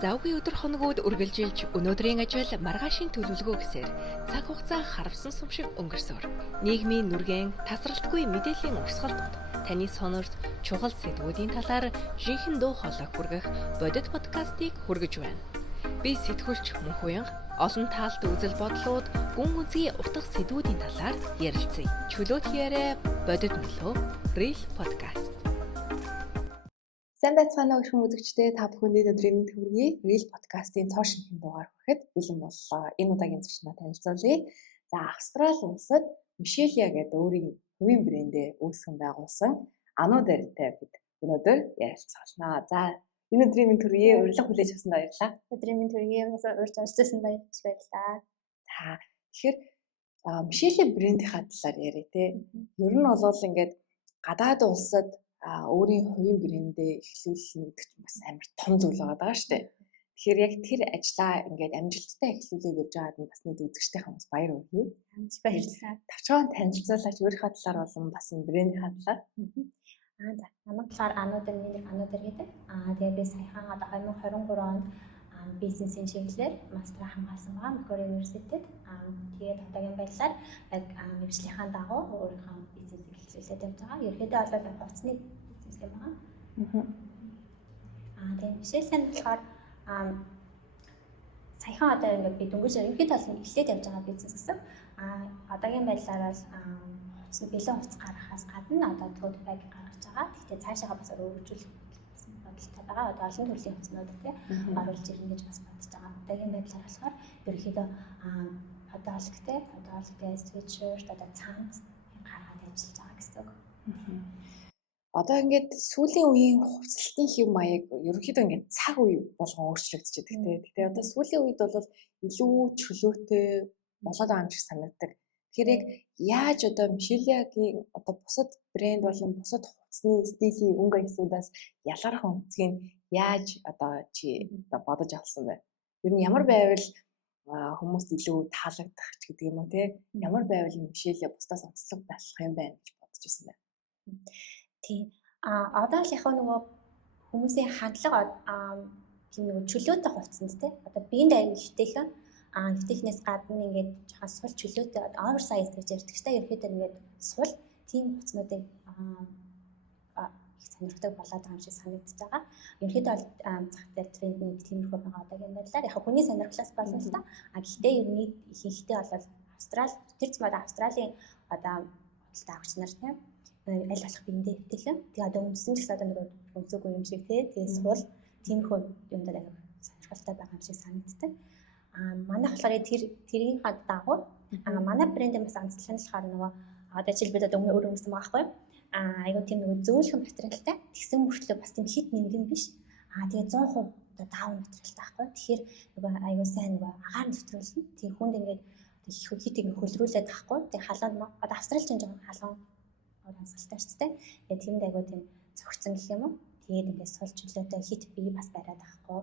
Завгүй өдөр хоногуд үргэлжилж өнөөдрийн ажил маргаашийн төлөвлөгөө гэсээр цаг хугацаа харавсан сум шиг өнгөрсөөр нийгмийн нүргэн тасралтгүй мэдээллийн урсгалд таны сонорт чухал сэдвүүдийн талаар жинхэнэ дуу хоолой хүргэх бодит подкастыг хүргэж байна. Би сэтгүүлч Мөнхуянга олон таалт үзэл бодлууд гүн үзгий утга сэдвүүдийн талаар ярилцъя. Чөлөөт яриа бодит нөлөө Real podcast. Сайн байцгаана уу ирхэн үзэгчдээ, та бүхэнд өдрийн мэнд хүргэе. Real podcast-ийн цоо шинхэн дугаар хүрэхэд бэлэн боллоо. Энэ удаагийн зочноо танилцуулъя. За, Австрали улсад Мишелия гэдэг өөрийн хувийн брэндээ үүсгэн байгуулсан Ануудэртэй бид өнөөдөр ярилцгаалнаа. За, энэ өдрийн мэнд хүргэе. Урилга хүлээж авсанд баярлалаа. Өдрийн мэнд хүргэе. Урьж орцсон баярлалаа. За, тэгэхээр Мишелия брендийнхаа талаар яриа те. Ер нь бол ингээд гадаад улсад өөрийн хувийн брэндээ эхлүүлнэ гэдэг чинь бас амар том зүйл байгаа шүү дээ. Тэгэхээр яг тэр ажлаа ингээд амжилттай эхлүүлээд явж байгаад нь бас нийт үзэгчтэй хүмүүс баяр хүргэе. Баярлалаа. Тавчгаан танилцуулаач өөрийнхөө талаар болон бас энэ брэндийнхаа талаар. За, намайг болохоор Ануудэр гэдэг. Тэгээ би саяхан 2023 онд бизнесийн чиглэлээр мастер хамгаалсан байгаа Маквари университет. Тэгээд одоогийн байдлаар яг мэргэжлийнхаа дагуу өөрийнхөө бизнесийг эхлүүлээд явж байгаа. Ерөнхийдөө бол хувцсны бизнес юм байна. Тэгээд Мишелия болохоор саяхан одоо ингээд би дөнгөж ерөнхийдөө бол эхлээд явж байгаа бизнес гэсэн. Одоогийн байдлаар бол хувцсны бэлэн хувцс гаргахаас гадна одоо тод баг гаргаж байгаа. Гэхдээ цаашаа бас өргөжүүлэх бодолтой байгаа. Одоо олон төрлийн хувцснууд тий оруулж ирнэ гэж бас бодож байгаа. Одоогийн байдлаар болохоор ерөнхийдөө подолгтэй свитшерт одоо цаанц гаргаад ажиллаж байгаа гэсэн үг. Одоо ингээд сүүлийн үеийн хувцлалтын хэв маяг ерөнхийдөө ингээд цаг үе болгон өөрчлөгдөж байгаа тийм. Гэтэ одоо сүүлийн үед бол илүү чөлөөтэй болоод байгаа юм шиг санагддаг. Тэгэхээр яг яаж одоо Мишелиягийн одоо бусад брэнд болон бусад хувцсны стилийн өнгө аясуудаас ялгарх өнцгийг яаж одоо чи одоо бодож авсан бэ? Ер нь ямар байвал хүмүүст илүү таалагдах ч гэдэг юм уу те? Ямар байвал Мишелия бусдаас онцлог болох юм байна гэж бодож байсан бэ? Тийм. Одоо л яг нөгөө хүмүүсийн хандлага тийм нөгөө чөлөөтэй хувцсанд те. Одоо биенд аяг ихтэйхэн нэвтэхнээс гадна ингээд жоохон сул чөлөөтэй оверсайз гэж ярьдаг ч та ерөөхдөө ингээд сул тийм хувцснуудыг их сонирхдаг болоод байгаа юм шиг санагдаж байгаа. Ерөөхдөө бол зах зээл трендний тиймэрхүү байгаа одоогийн байдлаар яг хүний сонирхлоос болно л да. Гэхдээ ер нь ихэнхдээ бол Австрали тэр зам Австралийн одоо худалдаа авагч нар тийм аль болох биендээ хэвтэйхэн. Тэгээ одоо өмсөн ч гэсэн одоо нэг өмсөөгүй юм шиг тэгээ сул тиймэрхүү юмдаа аяг сонирхолтой байгаа юм шиг санагддаг. Манайх болохоор тэрийн дагуу манай брендийн бас онцлог нь болохоор нөгөө одоо жишээлбэл одоо өөрөө өмсөн байгаа байхгүй. Айгуу тийм нөгөө зөөлхөн материалтай тэгсэн мөртлөө бас тийм хит нингэн биш. Тэгээ 100% одоо даун материалтай байхгүй. Тэгэхээр нөгөө айгуу сайн нөгөө агаар нэвтрүүлнэ. Тэгээ хүнд ингээд хитийг хөлрүүлээд тахгүй. Тэгээ халуун одоо австралчин жоохон халуун урансгалтай шүү дээ. Тэгээ тиймд айгуу тийм зөгцсөн гэх юм уу. Тэгээд ингээд сул чөлөөтэй хит бие бас бариад байхгүй.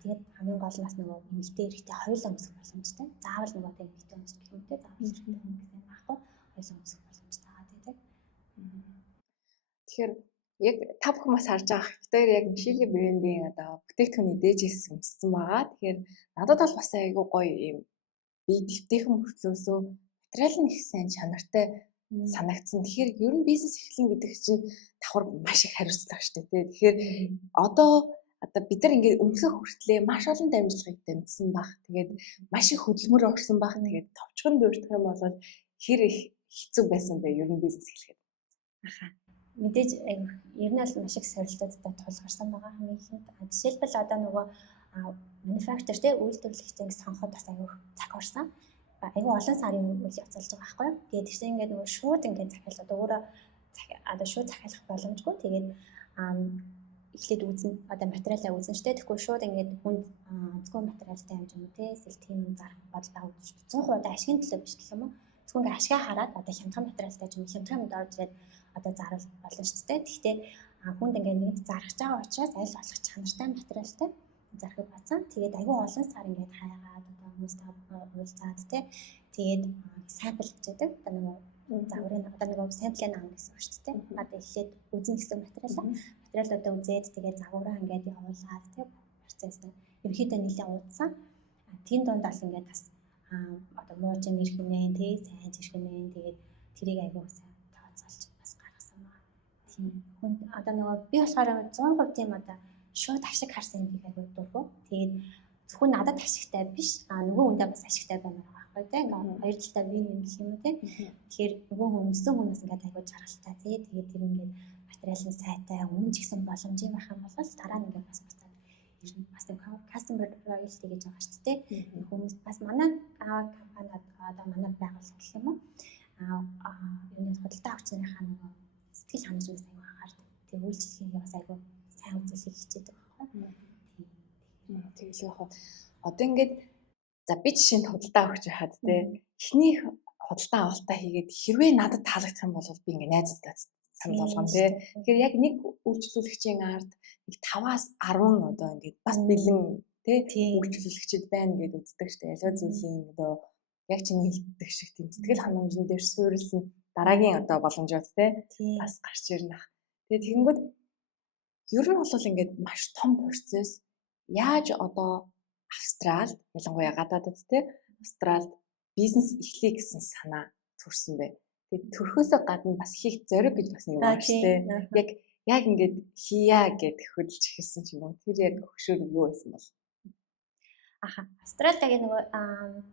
Тэгээд хамгийн гол нь бас нөгөө эмэгтэй эрэгтэй хоёулаа өмсөх боломжтой. Заавал нөгөө тэг эмэгтэй өмсөх гэх юм те заавал эрэгтэй өмсөх байхгүй. Хоёулаа өмсөх боломжтой байгаа тийм. Тэгэхээр яг та бүхэн бас харж байгаа хэвээр яг Мишелия брендийн одоо бүтээгдэхүүний дээжээс өмссөн байгаа. Тэгэхээр надад бол бас айгүй гоё юм бие дэвтэйхэн мөртлөөсөө материал нь их сайн чанартай санагдсан. Тэгэхээр ер нь бизнес эхлэн гэдэг чинь давхар маш их хариуцлага шүү дээ. Тэгэхээр одоо бид нар ингээд өмсөх хүртлээр маш олон дамжлагыг дамжсан баг. Тэгээд маш их хөдөлмөр орсон баг. Тэгээд товчхон дурдах юм бол хэр их хэцүү байсан бэ ер нь бизнес эхлэхэд. Мэдээж ер нь бол маш их сорилтуудтай тулгарсан байгаа хамгийн ихэнд. Жишээлбэл одоо нөгөө манufacturer те үйлдвэрлэгчдийг сонгоход бас аюу цаг орсон. Аюу олон сарын үйл явцалж байгаа байхгүй юу. Тэгээд тийш ингээд нөгөө шууд ингээд захиал одоо өөрөө одоо шууд захиалах боломжгүй. Тэгээд эхлээд үзэн одоо материалаа үзэн штэ. Тэгэхгүй шууд ингээд хүнд зөвхөн материалтай юм юм те. Эсвэл тийм зарах бодлоо үзэж 100% одоо ашигын төлөө биш гэх юм уу. Зөвхөн ингээд ашгаа хараад одоо хямдхан материалтай юм хямдхан юмд орж ирээд одоо зарвал болно шүү дээ. Гэхдээ хүнд ингээд нэг зарах байгаа учраас аль болох чанартай материалтай зархыг бацсан. Тэгээд аюу олон сар ингээд хайгаад одоо хүмүүстэй уулзаад те. Тэгээд сампл хийдэг. Одоо нэг загварын одоо нэг самплын аав гэсэн үг шүү дээ. Одоо эхлээд үзэн гэсэн материалаа үзээд тэгээд загвараа ингээд явуулаад те харьцаа ясна. Ерөнхийдөө нэлээд уудсан. Тийм дундаа л ингээд бас одоо мууж ирэх нэ тий сайн ирэх нэ тэгээд тэрийг айгүй сайн тооцоолж бас гаргасан байна. Тийм хүн одоо нөгөө би болохоор 100% тийм одоо шууд ашиг харсан юм би айгүй дургу. Тэгээд зөвхөн надад ашигтай биш нөгөө хүндээ бас ашигтай байна байхгүй тий ингээд хоёр талтай вин гэх юм уу тий. Тэгэхээр нөгөө хүмүүсийн хүмүүс ингээд айгүй жаргалтай тий тэгээд тэр ингээд материалын сайтай үнэн ч гэсэн боломжийн байх юм бол дараа нь ингээд бас буцаад ирнэ. Бас customer loyalty гэж байгаа шүү дээ. Хүмүүс бас манай компанид одоо манай байгууллага гэх юм уу юуны худалдаа авч нарынхаа нөгөө сэтгэл ханамжнаас аягүй анхаардаг. Тэгээ үйлчлэгийг бас аягүй сайн үзүүлэх хичээдэг байхгүй. Тэгэл яг одоо ингээд за би жишээнд худалдаа авах гэж байхад те эхний худалдаа авалтаа хийгээд хэрвээ надад таалагдах юм бол би ингээд найзуудтай санал болгоно те. Тэгэхээр яг нэг үйлчлүүлэгчийн ард нэг 5-аас 10 одоо ингээд бас бэлэн те үйлчлүүлэгчд байна гэд үздэг штэ. Ялгаа зүйлийн одоо яг чиний хэлдэг шиг тийм сэтгэл ханамжин дээр суурилсан дараагийн одоо боломжууд те бас гарч ирнэ. Тэгээ тэгэнгүүт ер нь бол ингээд маш том процесс. Яаж одоо Австралид ялангуяа гадаадд те Австралид бизнес эхлэе гэсэн санаа төрсөн бэ. Тэгээд төрхөөсөө гадна бас хийх зориг гэж бас нэг байна шүү дээ. Яг ингээд хийя гэд хөдөлж эхэлсэн ч юм уу. Тэр яг хөшөөр юу байсан бол? Австралиагийн нөгөө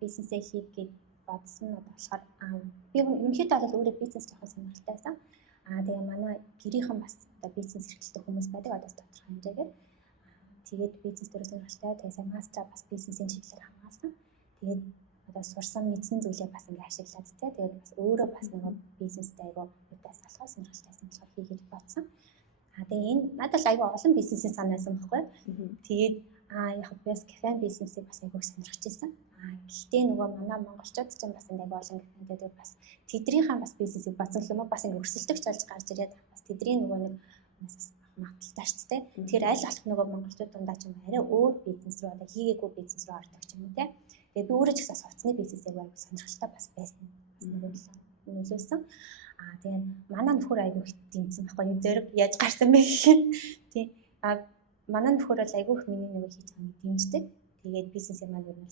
бизнесээ хийх гэж бодсон нь болохоор би ерөнхийдөө бол өөрөө бизнес жоохон сонирхолтой байсан. Тэгээ манай гэрийнхэн бас одоо бизнес эрхлэлтэй хүмүүс байдаг одоо тодорхой хэмжээгээр. Тэгээд бизнес төрөс сонирхолтой. Тэгээ мастер бас бизнесийн чиглэлээр хамгаалсан. Тэгээд одоо сурсан мэдсэн зүйлээ бас ингээ ашиглаад тий. Тэгээд бас өөрөө бас нөгөө бизнестэй айгуу удаас алхах сонирхолтойсэн болохоор хий гэж бодсон. Тэгээ энэ надад л айгуу олон бизнесийн санаасан байхгүй. Тэгээд яг бас кафе бизнесийг бас айгуу сонирхож байсан. Гэхдээ нөгөө манай монголчууд ч бас энэ айгуу олон кафедэд бас тэднийхэн бас бизнесийг бацсан юм уу бас ингээ өрсөлдөгч болж гарч ирээд бас тэдний нөгөө нэг магадaltaй шүү дээ. Тэгэхээр аль болох нөгөө монголчууд дундаа ч юм арай өөр бизнес рүү одоо хийгээгүй бизнес рүү ордог ч юм уу тий. Тэгээд би өөрөө ч гэсэн хувцсны бизнесийг айгуу сонирхолтой бас байсан. Бас нөгөө нөлөөсөн. Тэгээд манай нөхөр айгуу их дэмжсэн байхгүй юу зэрэг яаж гарсан бэ гэхэд тий. Манай нөхөр бол айгуу их миний нөгөө хийж байгааг дэмждэг. Тэгээд бизнесээ маань ер нь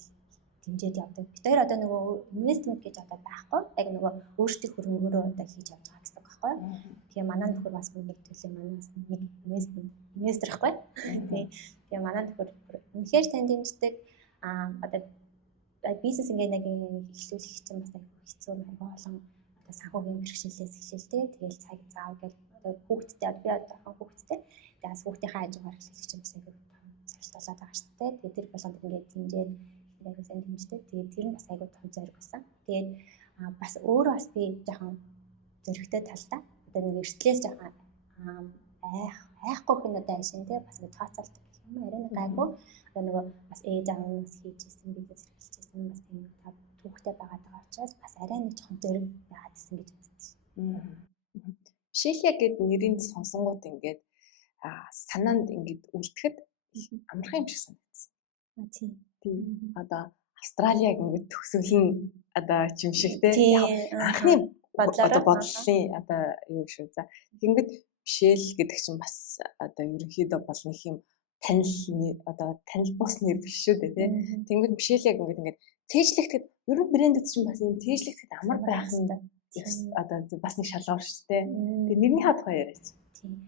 дэмжиж явдаг. Бид хоёр одоо нөгөө инвестмент гэж одоо байхгүй. Яг нөгөө өөрсдийн хөрөнгөөрөө одоо хийж явж байгаа гэсэн үг байхгүй. Тэгээ манай нөхөр бас нэг төлөв манаас нэг инвестор байхгүй. Тэгээ манай нөхөр үнэхээр сайн дэмждэг. Одоо бизнес ингээ нэг эхлүүлэх чинь бас хэцүү айгүй олон одоо санхүүгийн бэрхшээлээс эхлэлтэй. Тэгээл цаг заав гэж одоо хүүхдтэй би одоо хүүхдтэй. Тэгээс хүүхдийнхээ хажуугаар эхлүүлэх чинь бас айгүй зорилт болоод байгаа шүү дээ. Тэгээ тэр болгонд ингээ дэмжээд айгүй сайн дэмждэг. Тэгээ тэр нь бас айгүй том зориг байсан. Тэгээд бас өөрөө бас би жоохон зөрөгтэй талдаа одоо нэг эртлээс жоохон айхгүй хүн одоо ашин тий бас нэг тооцоолдог юм арай нэг гайгүй одоо нөгөө бас ээж аав нь хийжсэн бизнес эрхэлжсэн бас тийм түүхтэй байгаа учраас бас арай нэг жоохон зөрөг байгаад гэсэн гэж үздэг. Шилия гэд нэрийг сонсонгууд ингээд санаанд ингээд үлдэхэд амархан юм шиг санагдсан. Тийм. Одоо Австралиаг ингээд төгсгөл нь одоо чимшиг тий анхны одоо бодлын одоо юу шүү за. Ингээд Мишель гэдэг чинь бас одоо ерөнхийдөө бол нэг юм танил одоо танил бус нэр биш шүү дээ тий. Тэнгүүд Мишель яг ингээд цээжлэхтэд ер нь брэндэд чинь бас юм цээжлэхтэд амар байх юм да. Одоо бас нэг шалгуур шүү дээ. Тэгээ нэрний хадгаа яриач. Тийм.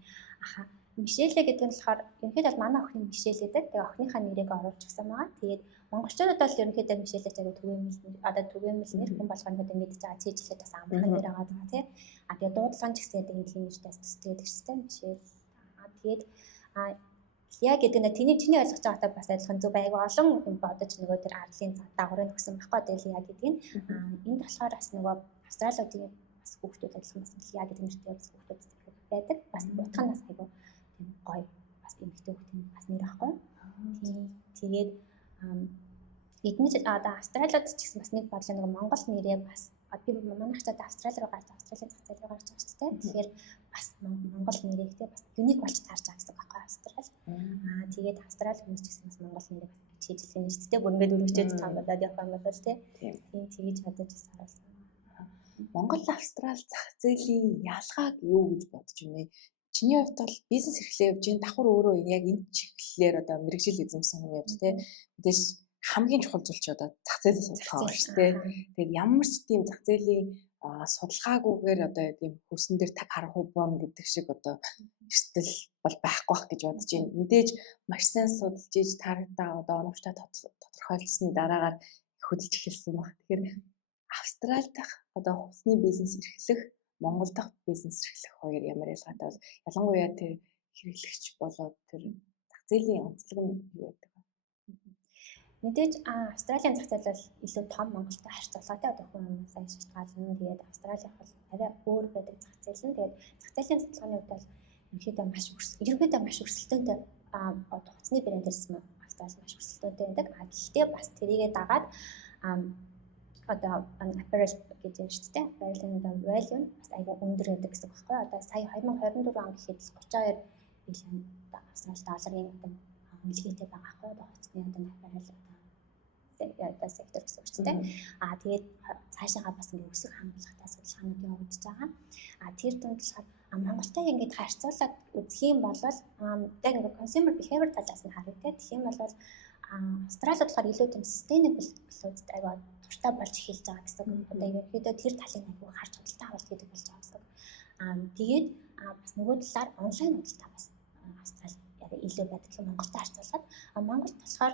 Мишель гэдэг нь болохоор ерөнхийдөө манай охины Мишель гэдэг. Тэгээ охиныхаа нэрийг оруулж өгсөн байгаа. Тэгээд монголчуудад бол ерөнхийдөө Мишель гэдэг түгээмэл одоо түгээмэл нэр хүн болгоно гэдэг мэдж байгаа цээжлэхэд бас амархан нэр байгаа даа тий. Тэгээ дуудлагын ч гэсэн энэ нэртэйс төстэй гэдэг чинь Мишель. Тэгээд яг гэдэг нь чиний ойлгож байгаатай бас адилхан зөв айгүй олон бодож нөгөө тэр арлын дагаврыг өгсөн байхгүй. Тэгээд яг гэдэг нь энд болохоор бас нөгөө австралиудын бас хүүхдүүд адилхан бас яг гэдэг нэртэй бас хүүхдүүд байдаг. Бас утга нь бас айгүй тийм гоё бас эмэгтэй хүүхдийн бас нэр ахгүй. Тэгээд эдний одоо австралиуд ч гэсэн бас нэг бодлоо нөгөө монгол нэрээ бас би манайх ч одоо Австрали руу гарч Австралийн зах зээл рүү гарч байгаа шүү дээ. Тэгэхээр бас монгол нэрийг те бас юник болж таарч байгаа гэсэн байхгүй Австрали. Тэгээд Австрали хүмүүс ч гэсэн бас монгол нэрийг бас хийжлэх нь шүү дээ. Бүр ингээд өргөжөөд том болоод явах юм бол те. Тийм тэгэж бодож бас харсан. Монгол Австрали зах зээлийн ялгааг юу гэж бодож байна вэ? чиний хувьд бол бизнес эрхлээ явж гин давхар өөрөө яг энэ чиглэлээр одоо мэрэгжил эзэмсэн хүн явж те мэдээж хамгийн чухал зүйл чи одоо зах зээлээс судалгаа байна шүү дээ. Тэгээд ямар ч тийм зах зээлийн судалгаагүйгээр одоо тийм хөрсөн дээр таг харах бом гэдэг шиг одоо эрсдэл бол байхгүй байх гэж бодож байна. Мэдээж маш сайн судалж иж тарагдаа одоо оновчтой тодорхойлсны дараагаар хөдөлж эхэлсэн баг. Тэгэхээр Австрали дахь одоо хувцсны бизнес эрхлэх, Монгол дахь бизнес эрхлэх хоёр ямар ялгаатай бол ялангуяа тэр хэрэглэгч болоод тэр зах зээлийн онцлог нь юу байдаг вэ? Мэдээж Австралийн зах зээл бол илүү том Монголтой харьцуулахад одоо хүн амнаас шалтгаална. Тэгээд Австралих бол арай өөр байдаг зах зээл нь. Тэгээд зах зээлийн судалгааны хувьд бол ерөнхийдөө маш өрсөлдөөнтэй одоо хувцсны брэндээс Австрали маш өрсөлдөөнтэй байдаг. Гэхдээ бас тэрийгээ дагаад одоо apparel гэж юм шүү дээ. Apparel-ийн value нь бас айгүй өндөр байдаг гэсэн үг байхгүй. Одоо сая 2024 он гэхэд 32 биллион Австрали долларын одоо үнэлгээтэй байгаа байхгүй. Одоо хувцсны одоо apparel одоо сектор гэсэн үг чинь тийм. Тэгээд цаашаага бас ингэ өсөх хангалттай судалгаанууд явагдаж байгаа. Тэр дунд болохоор Монголтой ингэж харьцуулаад үзэх юм бол яг ингэ consumer behavior талаас нь харъя тийм. Тэгэх юм бол Австралид болохоор илүү тийм sustainable clothes айгаа туртай болж эхэлж байгаа гэсэн үг. Одоо ерөнхийдөө тэр талын айгүй харж худалдаа авалт гэдэг болж байгаа гэсэн үг. Тэгээд бас нөгөө талаар онлайн худалдаа бас Австрали яг илүү байдаг гэх Монголтой харьцуулахад Монголд болохоор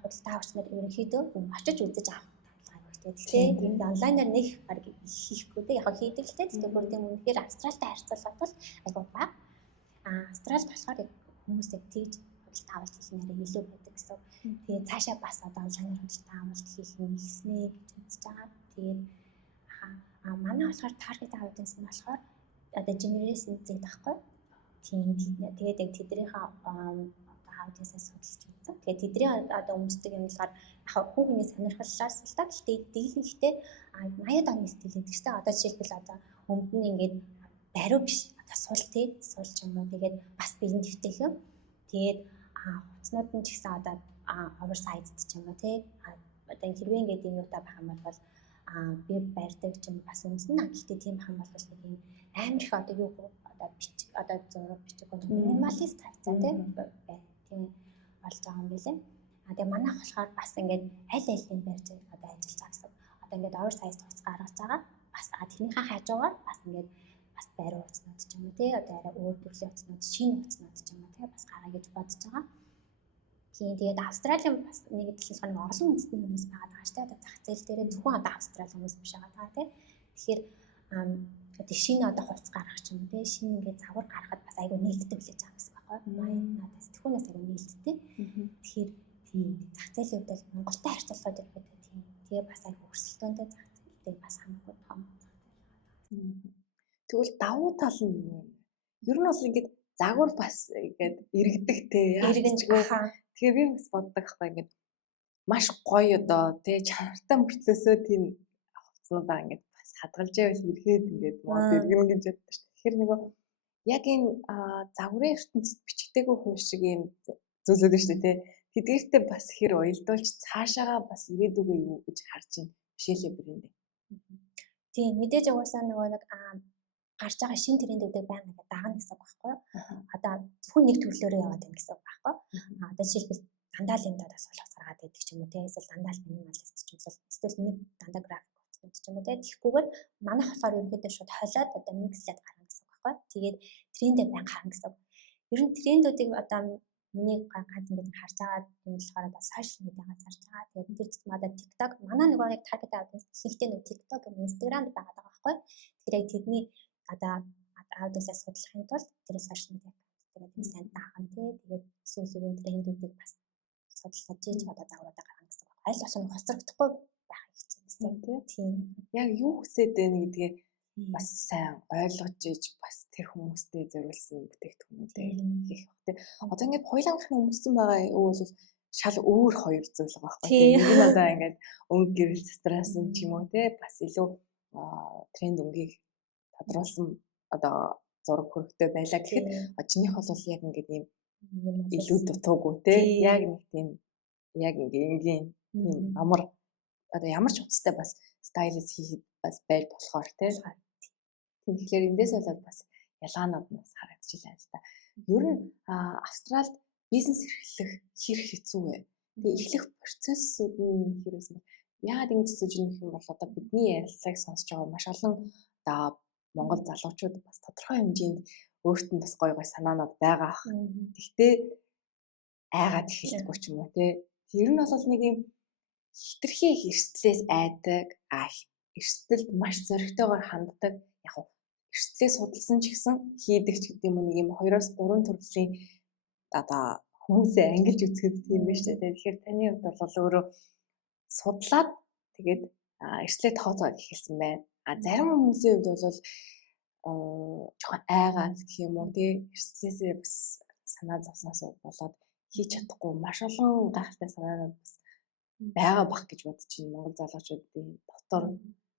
худалдаа авагчнууд ерөнхийдөө очиж үзэж авах талаар багтай. Тэгэхээр онлайнаар нэг баг хийхгүй дээ. Яг хийдэг л дээ. Тэгэхээр бүр тийм үнэхээр Австралитай харьцуулахад бол айгүй бага. Австралид болохоор хүмүүс яг тийж худалдаа авалт хийх нэрээ илүү байдаг гэсэн. Тэгээд цаашаа бас одоо онлайнаар худалдаа авалт хийх нэгснэ гэж үзэж байгаа. Тэгээд манай болохоор таргет аудиенс нь болохоор одоо generation Z байхгүй. Тэгээд яг тэднийхээ аудиенсээс судалж үзсэн. Тэгээд тэдний одоо өмсдөг юм болохоор яг хүүхний сонирхлоос л та. Гэхдээ дийлэнхтэй 80-аад оны стил гэдэг чинь одоо жишээлбэл одоо өмд нь ингээд бариу биш одоо сул ч юм уу. Тэгээд бас биеийн дэвтэх юм. Тэгээд хувцснууд нь ч гэсэн одоо oversized ч юм уу тий. Одоо хэрвээ ингээд юм юутай байх юм бол би барьдаг ч юм бас өмснө. Гэхдээ тийм хам бол нэг юм амар их одоо юу одоо бичиг одоо зураг бичиг минималист хайцаа тий. Тийм болж байгаа юм билээ. Тэгээ манайх болохоор бас ингээд аль аль нь барьж одоо ажиллаж байгаа гэсэн. Одоо ингээд oversized хувцас гаргаж байгаа. Бас тэрнийхээ хажуугаар бас ингээд бас бариу хувцснууд ч юм уу тий. Одоо арай өөр төрлийн хувцснууд, шинэ хувцснууд ч юм уу тий. Бас гаргая гэж бодож байгаа. Тэгээд Австралийн бас нэг дэлхийн олон үндэсний хүмүүс байгаа шүү дээ. Одоо зах зээл дээр зөвхөн одоо Австрали хүмүүс биш байгаа тий. Тэгэхээр одоо шинэ одоо хувцас гаргах ч юм уу тий. Шинэ ингээд загвар гаргахад бас айгүй нээлттэй билээж байгаа гэсэн байхгүй. Надаас түүнээс айгүй нээлттэй. Тэгэхээр тийм зах зээлийн хувьд бол Монголтой харьцуулахад ирэхэд тийм. Тэгээ бас айгүй өрсөлдөөнтэй зах зээлтэй бас хамаагүй том зах зээл. Тэгвэл давуу тал нь юу вэ? Ер нь бол ингээд загвар бас ингээд иргэдэг те. Тэгэхээр би бас боддог байхгүй ингээд маш гоё одоо те чанартай мөртлөөсөө тийм хувцснуудаа ингээд бас хадгалж байвал ирэхэд ингээд мод иргэн гэж боддог шүү. Тэгэхээр нөгөө яг энэ загварын ертөнцид бичигдээгүй хувь шиг юм зүйлүүд шүү те. Тэдгээртээ бас хэр уялдуулж цаашаага бас ирээдүгөө юу гэж харж байна. Бишээлээ брэнд. Тийм мэдээж угаасаа нөгөө нэг гарч байгаа шинэ трендүүдийг байнга ингээд дагна гэсэн үг байхгүй юу? Одоо зөвхөн нэг төрлөөрөө яваад байна гэсэн үг байхгүй юу? Одоо жишээлбэл дандаа л юм даа суулгах гаргаад байдаг ч юм уу те. Эсвэл дандаа л минималист ч юм уу эсвэл нэг дандаа график хувцас ч юм уу те. Тэгэхгүйгээр манайх болохоор ерөнхийдөө шууд холиод одоо микслээд гарна гэсэн үг байхгүй юу? Тэгээд трендээ байнга харна гэсэн үг. Ер нь трендүүдийг одоо миний ганц ингэж харж байгаа юм болохоор одоо сошиал медиагаас харж байгаа. Тэгээд тэр чинь одоо TikTok манай нөгөө нэг таргет аудиенс хийхдээ нэг TikTok юм Instagram байгаа байхгүй юу? Тэгэхээр яг тэдний одоо аудиенсаа судлахын тулд тэр сошиал медиа тэгээд сайн даагна тий. Тэгээд сүүлийн трендүүдийг бас судалж хийж одоо загваруудаа гаргана гэсэн үг. Аль болох хоцрогдохгүй байх хэрэгтэй гэсэн тийм. Яг юу хүсэж байна гэдгээ бас сайн ойлгож иж бас тэр хүмүүстэй зориулсан бүтээгдэхүүнүүдээ хийх хэрэгтэй. Одоо ингээд хоёулангын өмссөн байгаа юу бол шал өөр хоёр зүйл байгаа байхгүй. Нэг нь одоо ингээд өнгө гэрэл цэцрасан ч юм уу те бас илүү тренд өнгийг тодруулсан одоо зураг хөрөгтэй байлаа гэхэд чинийх бол яг ингээд ийм илүү дутуугүй те яг нэг тийм яг ингийн тийм амар одоо ямар ч хувцастай бас стайлист хийхэд бас байж болохоор те. Тэгэхээр эндээс болоод бас ялгаанууд нас харагдчихлаа л да. Ер нь Австралид бизнес эрхлэх хэр хэцүү вэ? Тэгээ эхлэх процессууд нь хэрвээ яагаад ингэж хэцүү юм бол одоо бидний ярилцлагыг сонсож байгаа маш олон одоо Монгол залуучууд бас тодорхой хэмжээнд өөрт нь бас гоё санаанууд байгаа ах. Гэхдээ айгаад эхэлдэггүй ч юм уу те. Тэр нь бол нэг юм хитрхи их эрсдлээс айдаг, эрсдэлд маш зоригтойгоор ханддаг. Яг нь эрсдлээ судалсан ч гэсэн хийдэг ч гэдэг юм нэг юм 2-3 төрлийн одоо хүмүүсээ ангилж үзэхэд тийм байна шүү дээ. Тэгэхээр таны хувьд бол өөрөө судлаад тэгээд эрсдлээ тооцоод эхэлсэн байна. Зарим хүмүүсийн хувьд бол жоохон айгаад гэх юм уу тий эрсдлээсээ бас санаа зовсноос болоод хийж чадахгүй маш олон гайхалтай санаанууд бас байгаа бах гэж бодож байна. Монгол залуучуудын дотор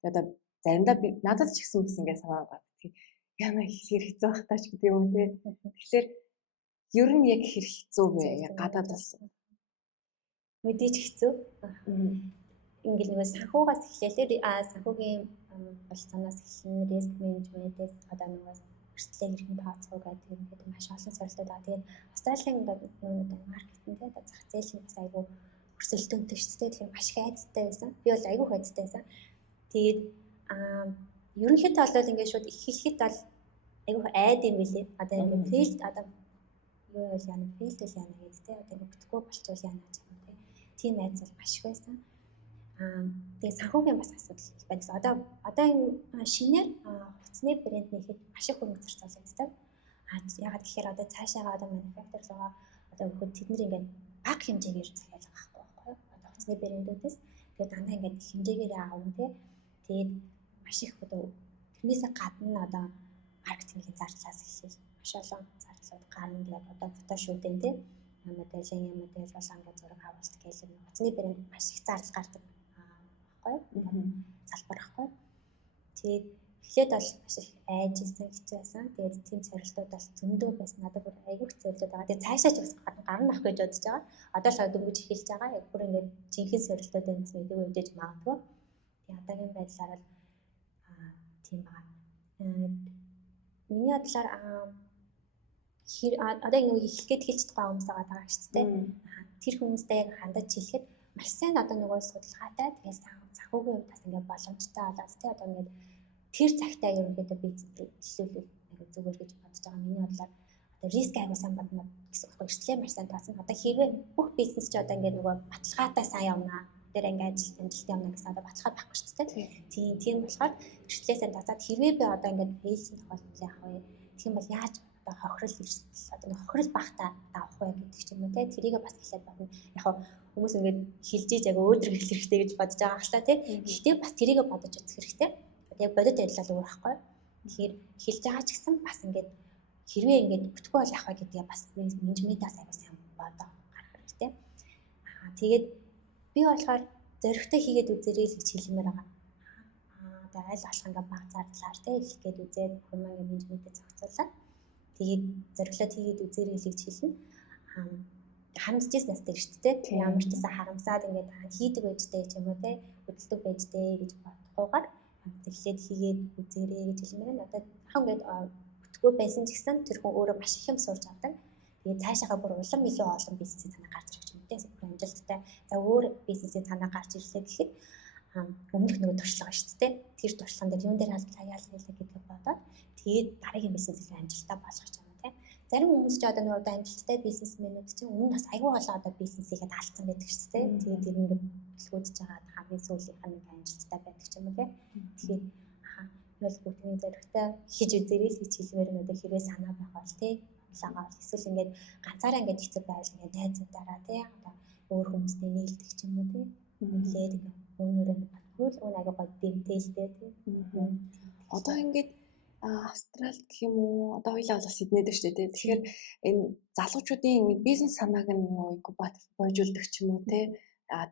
одоо заримдаа би надад ч гэсэн бас ингэ санаа гардаг. Яна хэлэхэр хэцүү байх таач гэдэг юм тий. Тэгэхээр ер нь яг хэр хэцүү вэ? Гадаад бас мэдээж хэцүү. Ингээл нэг санхугаас эхлэхээр санхугийн болцооноос эхлэн риск менежментээс одоо нэг эрсдлээ хэрхэн тооцох гэдэг ингээд маш олон сорилтууд байгаа. Тэгээд Австралийн маркетинг тэгээд зах зээл нь бас айгүй өрсөлдөөнтэй шүү дээ. Тэгэхээр маш их айцтай байсан. Би бол айгүй айцтай байсан. Тэгээд ерөнхийдөө бол ингээд шууд эхлэхэд бол айгүй айд юм билээ. Одоо ингээд фейлд одоо юу вэ яана фейлд л яана гэдэг те. Одоо ингээд бүтггүй болчихвол яана гэж юм те. Тийм айц бол маш их байсан. Тэгээд санхүүгийн бас асуудал байна. Одоо энэ шинээр хувцсны брэнд нэхэд маш их хөрөнгө зарцуулдаг. Ягаад гэхээр одоо цаашаа одоо мануфактур руугаа одоо хөхөд тэд нар ингээд бага хэмжээгээр захиалга авахгүй байхгүй юу? Одоо хувцсны брэндүүдээс тэгээд дандаа ингээд хэмжээгээр аавн тий. Тэгээд маш их одоо тэрнээсээ гадна одоо маркетингийн зарлалаас эхлэв. Маш олон зарлалууд гарна гэдэг одоо фотошуудын тий. Модель болон ингээд зураг авалт гэлээ хувцсны брэнд маш их зардал гардаг. Залбар ахгүй. Тэгээд эхлээд бол маш их айжсэн хэцүү байсан. Тэгээд тийм сорилтууд бол зөндөө байсан. Надад бүр айгүй хэцүүлүүд байгаа. Тэгээд цаашаа ч бас гарна ах гэж бодож байгаа. Одоо л дөнгөж эхэлж байгаа. Яг бүр ингээд жинхэнэ сорилтууд юмс мэдээ үдээж магадгүй. Тэгээд одоогийн байдлаар бол тийм байна. Миний бодлоор одоо ингэ эхлэх гээд хэлж байгаа хүмүүс байгаа шүү дээ. Тэр хүмүүстэй яг хандаж хэлэхэд маш сайн одоо нөгөө судалгаатай тэгээд санхүүгийн хувьд бас ингээд боломжтой болоод тий одоо ингээд тэр цагтаа ерөнхийдөө бизнесийг эхлүүлэх нэг зүгээр гэж бодож байгаа. Миний бодлоор одоо риск аягүй сайн бодно гэсэн үг эрсдлээ маш сайн тооцно. Одоо хийвээ бүх бизнес ч одоо ингээд нөгөө баталгаатай сайн явна. Тэр ингээд амжилт явна гэсэн одоо баталгаа байхгүй шүү дээ. Тийм болохоор эрсдлээ сайн тооцоод хэрвээ би одоо ингээд фейлсэн тохиолдолд яах вэ? Тэгэх юм бол яаж одоо хохирол эрсдэл одоо нэг хохирол багтаа авах вэ гэдэг ч юм уу те. Тэрийг бас эхлээд бодно. Яг хүмүүс ингээд хилж ийж яг өөдрөг хэлэх хэрэгтэй гэж бодож байгаа хальтаа тий. Гэхдээ бас тэрийг бодож үзэх хэрэгтэй. Яг бодит байдлаа өөр байхгүй. Тэгэхээр хилж байгаа ч гэсэн бас ингээд хэрвээ ингээд бүтггүй бол яах вэ гэдгээ бас менежментаас аягүй сайн бодоо гарах хэрэгтэй. Тэгээд би болохоор зоригтой хийгээд үзэрэй л гэж хэлмээр байгаа. Одоо аль болох ингээд баг зардлаар тий эхлээд үзээд хүмүүс менежментэд зохицуулаад тэгээд зориглоод хийгээд үзэрэй л гэж хэлнэ. Харамсчихсан настай шүү дээ. Ямар ч гэсэн харамсаад ингээд хийдэг байжтэй ч юм уу те хөдөлдөг байжтэй гэж бодохгүйгээр эхлээд хийгээд үзээрэй гэж хэлмээр байна. Одоо хаа ингээд бүтггүй байсан ч гэсэн тэр хүн өөрөө маш их юм сурч авдаг. Тэгээд цаашаага бүр улам илүү олон бизнесийн санаа гарч ирэх юм те бүр амжилттай. За өөр бизнесийн санаа гарч ирлээ гэхэд өмнөх нөгөө туршлага шүү дээ. Тэр туршлаган дээр юун дээр хаяал хэлээ гэдгийг бодоод тэгээд дараагийн бизнесийг амжилттай болгох юм те. Зарим хүмүүс ч одоо нөгөө амжилттай бизнесмэнүүд чинь өмнө бас аягүй болоо одоо бизнесийгээ алдсан байдаг шүү дээ. Тэгээд тэр ингээд төлөвлөж байгаа хамгийн сүүлийнх нь амжилттай байдаг ч юм уу те. Тэгэхээр бол бүгдний зоригтой хийж үзэрэй л гэж хэлмээр нь одоо хэрвээ санаа байх бол те. Лагаа эсвэл ингээд ганцаараа ингээд хэцүү байвал ингээд найзуудаараа те одоо өөр хүмүүстэй нийлдэг ч юм уу те. Нийлээд өөрөөрөө батгуул уун аяга гол дэмтэлтэй те. Одоо ингээд Австралид гэх юм уу одоо хоёлаа бол Сиднейд шүү дээ. Тэгэхээр энэ залуучуудын бизнес санааг нь инкубатор бойжуулдаг ч юм уу те.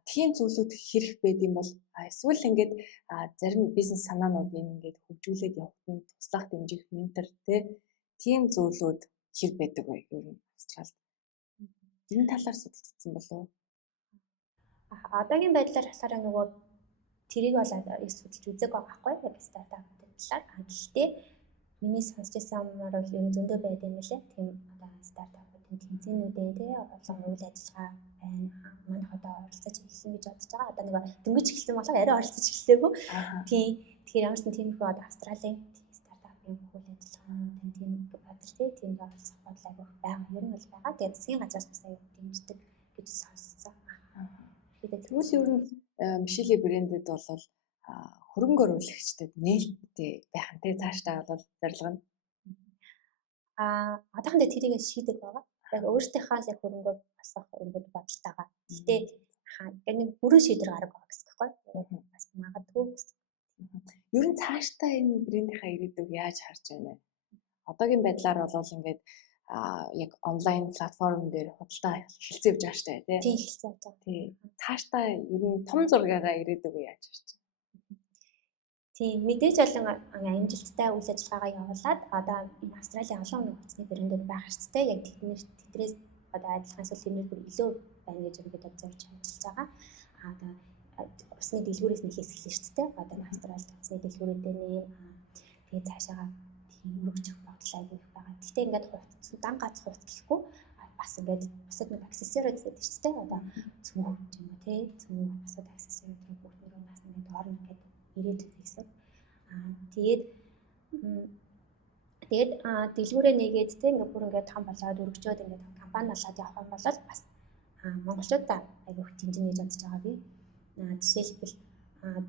Тийм зүйлүүд хэрэг байд юм бол эсвэл ингээд зарим бизнес санаануудыг ингээд хөгжүүлээд явахад нь туслах дэмжих ментор те. Тийм зүйлүүд хэр байдаг вэ ер нь Австралид? Энэ талаар судалсан болов уу? Одоогийн байдлаар болохоор нөгөө тэрийг бол судалж үзег байгаа байхгүй яг стартапын талаар. Гэхдээ миний сонсч байсан юмар бол юм зөндөө байд юм лээ. Тийм одоо стартапуудын тэмцээнүүдээ тий олон үйл ажиллагаа байна. Манайх одоо оролцож эхэлсэн гэж бодож байгаа. Одоо нэг дөнгөж эхэлсэн болохоор арай оролцож эхэллээгүй. Тийм. Тэгэхээр ямар ч тиймэрхүү одоо Австралийн стартапын үйл ажиллагааны тийм бадртэй тийм оролцох бодлоо айгүйх байгаа. Ер нь бол байгаа. Тэгээд засгийн газраас бас аюул дэмждэг гэж сонссон. Тэгвэл ер нь Мишелийн брэндэд бол хөрөнгө оруулагчдад нээлттэй байх нь тий цаашдаа бол зорилго нь. Одоохондоо тэрийг шийдэг байгаа. Яг өөрсдийнхөө яг хөрөнгө босгох ингээд бодолтойгаа. Гэхдээ нэг бүрэн шийдвэр гаргах гэсэн байхгүй. Бас магадгүй. Ер нь цаашдаа энэ брэндийнхаа ирээдүйг яаж харж байна вэ? Одоогийн байдлаар бол ингээд яг онлайн платформ дээр худалдаа эхэлсэн явж байгаа штэ тий. Тийм эхэлсэн явж байгаа. Тий. Цаашдаа ер нь том зургаараа ирээдүйг яаж харж байна? Тийм мэдээж болон амжилттай үйл ажиллагаагаа явуулаад одоо энэ Австралийн олон нөхцөлийн брэндүүд байх хэрэгтэй. Яг тэднээс одоо адилхан эсвэл тэрнээс бүр илүү байна гэж ингээд зорж ажиллаж байгаа. Одоо усны дэлгүүрээс нэг хэсгэлээ шүү дээ. Одоо Австрали усны дэлгүүрүүдээ нэг тэгээ цаашаа тийм өргөжих бодлоо их байгаа. Гэхдээ ингээд дан гац хувцлахгүй бас ингээд бусад нэг аксессуарууд гэдэг шүү дээ. Одоо цөмөв юм уу тий цөмөв бусад аксессуарууд бүгд нэг бас ингээд орно гэдэг ирээдүйд гэсэн. Тэгээд дэлгүүрээ нэгээд тэ ингээд бүр ингээд том болоод өргөжөөд ингээд компани болоод явах юм бол бас монголчуудаа айгүйх дэмжинэ гэж бодож байгаа би. Жишээлбэл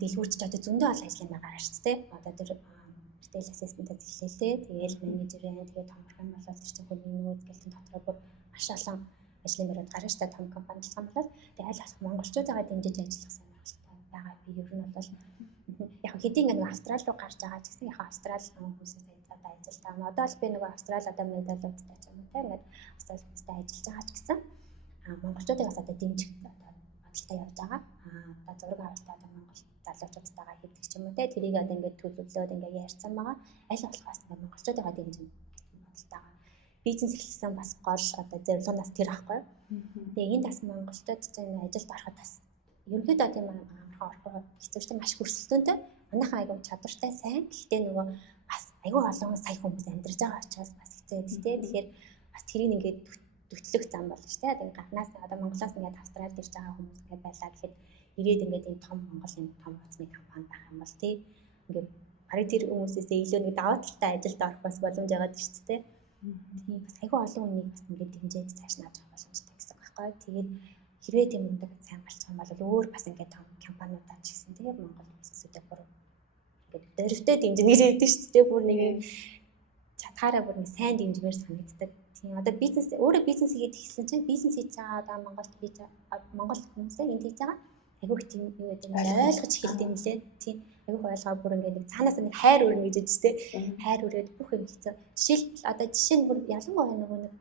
дэлгүүрч ч одоо зөндөө олон ажлын байгаа шүү дээ. Одоо тэр retail assistant-тэй хэлээ. Тэгээд менежер байна. Тэгээд томорхон болоод тэр чинь хүний нөөц гэлтэн дотроо бүр маш олон ажлын байрууд гарна шүү дээ. Том компани болсон бол тэгээд аль болох монголчуудаа дэмжиж ажиллах сонирхолтой байгаа. Би ер нь бол яг хэдийн нэг Австрали руу гарч байгаа ч гэсэн яг Австрали хүмүүсээс одоо ажиллаж байгаа. Одоо л би нэг Австрали одоо медалуудтай ч юм уу тийм ингээд Австралиудтай ажиллаж байгаа ч гэсэн монголчуудыг бас одоо дэмжих одоо бодолтой явж байгаа. Одоо зураг авалтаа одоо монгол залуучуудтайгаа хийдэг ч юм уу тийм тэрийг одоо ингээд төлөвлөөд ингээд ярьсан байгаа. Аль болох бас ингээд монголчуудаа дэмжих бодолтой байгаа. Бизнес эхлэсэн бас гол одоо зорилгоноос тэр ахгүй. Тэгээ энд бас монголчууд чинь ажилд ороход бас ерөнхийдөө тийм орохоо хэцүүштэй маш хөрсөлтөөнтэй. Манайхан айгүй чадвартай сайн. Гэхдээ нөгөө бас айгүй олон сая хүмүүс амьдарч байгаа учраас бас хэцүү дээ. Тэгэхээр бас тэрийг ингээд төтлөх зам болно шүү дээ. Тэгээд гаднаас одоо Монголоос ингээд Австралид ирж байгаа хүмүүс ингээд байлаа гэхэд ирээд ингээд энэ том Монголын том утасны компани байх юм бол тий ингээд барыг тэр хүмүүсээс илүү нэг даваа талтай ажилд орох бас боломж байгаа шүү дээ. Тийм бас айгүй олон хүнийг бас ингээд дэмжиж цааш нь авч явах боломжтой гэсэн үг байхгүй. Тэгээд хэрвээ тийм өндөр сайн болчих юм бол өөр бас ингээд том компаниудаа ч гэсэн тийм Монгол бизнесүүдээ бүр ингээд дөрөвтэй дэмжинэ гэж хэлдэг шүү дээ. Бүр нэг чадхаараа бүр нэг сайн дэмжмээр санагддаг. Тийм одоо бизнес өөрөө бизнес хийгээд эхэлсэн чинь бизнес хийж байгаа одоо Монгол хүмүүсээ энд хийж байгаа айгүйх тийм юу гэдэг нь ойлгож эхэлдэг юм лээ. Тийм айгүйх ойлгоо бүр ингээд нэг цаанаас нэг хайр өрнө гэж үз тээ. Хайр өрөөд бүх юм хийцээ. Жишээл одоо жишээ нь бүр ялангуяа нөгөө нэг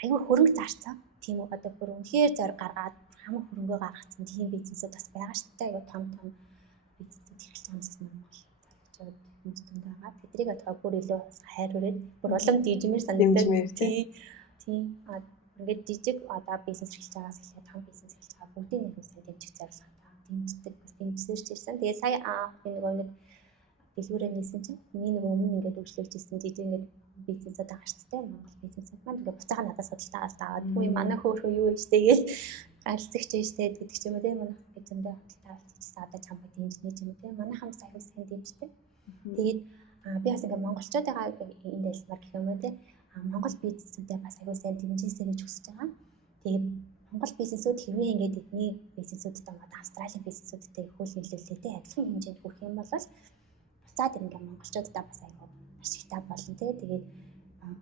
айгүй хөрөнгө зарцаа. Тийм үү одоо бүр үнэхээр зориг гаргаад хамаг хөрөнгөө гаргацсан тийм бизнесүүд бас байгаа шүү дээ. Айгүй том бизнесүүд хэрэглэж байгаа юмсаас Монгол залуучууд хүмүүс түнд байгаа. Тэдрийг одоо бүр илүү хайр өрөөд бүр улам дижмээр санагддаг. Тийм ингээд жижиг одоо бизнес эхэлж байгаас эхлээд том бизнес эхэлж байгаа бүгдийн нэг үсэн дэмжих зорилготой дэмждэг дэмжсэрч ирсэн. Тэгээ сая би нөгөө нэг дэлгүүрээ нээсэн чинь миний нөгөө өмнө ингээд үйлчлүүлж ирсэн жижиг ингээд бизнесүүд байгаа шүү дээ. Монгол бизнесүүд маань ингээд буцаага надад судалгаа аваад үгүй манай хөөхөө юу гэж тэгээд харилцагч штэ гэдэг ч юм уу тийм манай зөндөө худалдаа авчихсан одоо чамд дэмжнэ ч юм уу тийм манай хамт аягүй сайн дэмждэг. Тэгээд би бас ингээд монголчуудаа энд ялмаар гэх юм уу тийм Монгол бизнесүүдээ бас аягүй сайн дэмжээсэй гэж хүсэж байгаа. Тэгээд Монгол бизнесүүд хэрвээ ингээд эдний бизнесүүдтэй одоо Австралийн бизнесүүдтэй хөл нийлүүлэлтэй адилхан хэмжээнд хүрэх юм бол буцаад ингээд монголчуудаа бас аягүй ашигтай болно тэгээд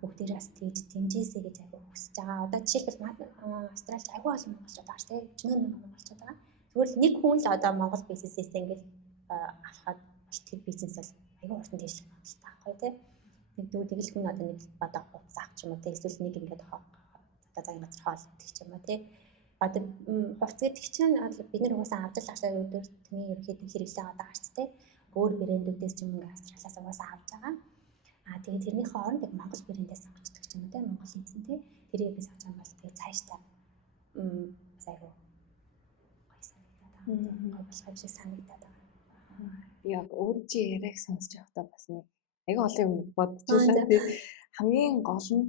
бүгдээрээ бас тэгж дэмжээсэй гэж аягүй хүсэж байгаа. Одоо жишээлбэл Австралид аягүй олон монголчууд байгаа шүү дээ. 40 мянган монголчууд байгаа. Зүгээр л нэг хүн л одоо Монгол бизнесээс ингээд авахад тэр бизнес бол аягүй хурдан дэвшлэх бодолтой байхгүй тийм. Нэг дүүдэг л хүн одоо нэг одоо хувцас авч юм уу тийм эсвэл нэг ингээд одоо цагаан газар хоол гэдэг ч юм уу тийм. Одоо хувцас гэдэг чинь бид нар угаасаа авч л авсаа өдөр тэмээ ерөөхдөө хэрэглээ аваад байгаа ч тийм. Өөр брэндүүдээс ч юм ингээ Австралиас угаасаа авч байгаа. Тэгээд тэрний хооронд яг Монгол брэндээс авчдаг ч юм уу тийм Монгол эзэн тийм. Тэрийг бас авч байгаа бол тэгээд цаашдаа сайгүй гоё санагдаад байгаа. Гоё болох юм шиг санагдаад байгаа. Яг өөр чи яриаг сонсож байхдаа бас нэг аяга олон юм бодож байсан. Тэгээд хамгийн гол нь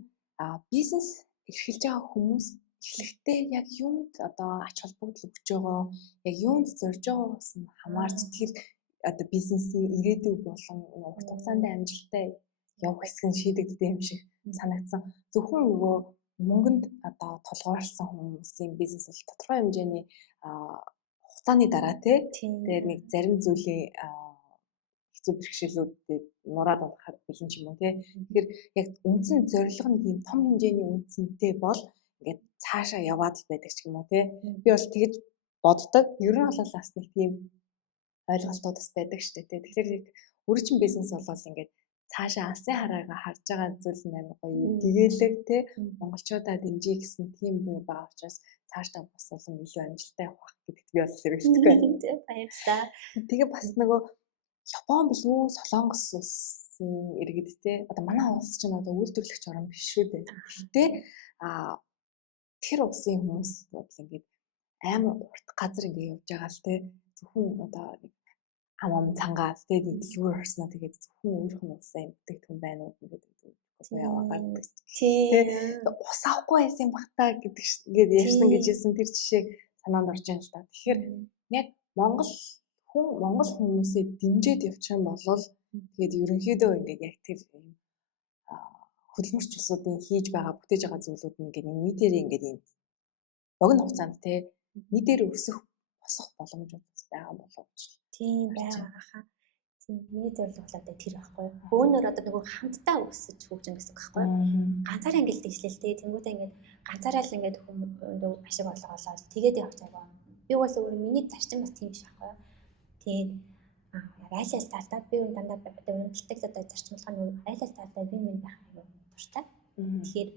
бизнес эрхэлж байгаа хүмүүс эхлэхдээ яг юунд одоо ач холбогдол өгч байгаа, яг юунд зорж байгаагаас нь хамаарч тэр одоо бизнесийн ирээдүй болон урт хугацаанд амжилттай явах хэсэг нь шийдэгддэг юм шиг санагдсан. Зөвхөн нөгөө мөнгөнд одоо толгойрсон хүмүүсийн бизнес бол тодорхой хэмжээний хугацааны дараа тэгээд нэг зарим зүйлийн хэцүү бэрхшээлүүдэд нураад унахад бэлэн ч юм уу тэгэхээр яг үндсэн зорилго нь тийм том хэмжээний үндсэнтэй бол ингээд цаашаа яваад л байдаг ч юм уу би бол тэгэж боддог. Ер нь бол бас нэг тийм ойлголтууд бас байдаг шүү дээ. Тэгэхээр яг өөрийн бизнес болвол ингээд цаашаа алсын хараагаа харж байгаа зүйл нь амар гоё гэгээлэг монголчуудаа дэмжиж гэсэн тийм бий байгаа учраас цаашдаа бас улам илүү амжилттай явах гэдэгт би бол хэрэгэлдэг. Баярлалаа. Тэгээ бас нөгөө Япон билүү Солонгос улсын иргэд одоо манай улс чинь одоо үйлдвэрлэгч орн биш шүү дээ. Гэхдээ тэр улсын хүмүүс бол ингээд амар урт газар ингээд явж байгаа л зөвхөн одоо нэг амам цангаад нэг дэлгүүр орсноо тэгээд зөвхөн өөрийнх нь улсын бүтээгдэхүүн байна уу гэдэг яваагаад ус авахгүй байсан багтаа гэдэг ингээд ярьсан гэжсэн тэр жишээ санаанд орж байна л да. Тэгэхээр яг Монгол хүмүүсээ дэмжиж явчих юм бол тэгээд ерөнхийдөө ингээд яг тэр хөдөлмөрч улсуудын хийж байгаа бүтээж байгаа зүйлүүд нь ингээд нийтээр ингээд юм богино хугацаанд нийтээр өсөх босох боломжууд байгаа болов уу? Тийм байгаа хаа. Тийм миний зорилго бол одоо тэр байхгүй. Хөөнөр одоо нөгөө хамтдаа өсөж хөгжинэ гэсэн үг байхгүй. Ганцаараа ингээд дэвшлэлтэй тэнгуүтэй ингээд ганцаараа л ингээд ашиг олгоолоод тэгээд явах цаг байна. Би угаасаа өөрөө миний зарчим бас тийм биш байхгүй. Тэгээд айл ал талдаа би өөр дандаа өрнөлтөд одоо зарчимлах нь айл ал талдаа би минь байх юм дуртай. Тэгэхээр